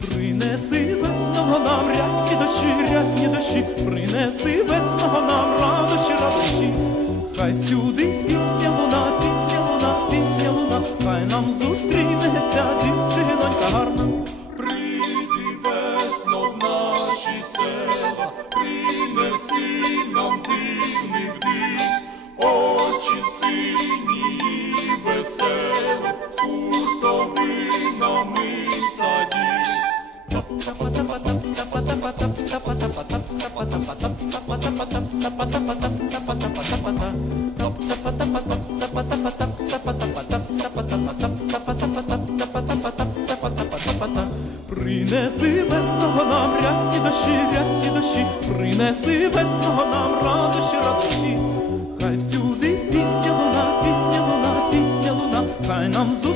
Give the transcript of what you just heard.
Принеси весного нам рясні дощі, принеси весного нам радощі, радощі. Хай всюди пісня луна, пісня луна, пісня луна, хай нам зустрінеться дівчинонька гарна. Прийди весно в наші села, принеси нам дивний дим, очі сині і веселі, з хуртовинами саді. Принеси весного нам рясні дощі, принеси весного нам радощі, радощі. Хай всюди пісня луна, пісня луна, пісня луна, хай нам зустрінеться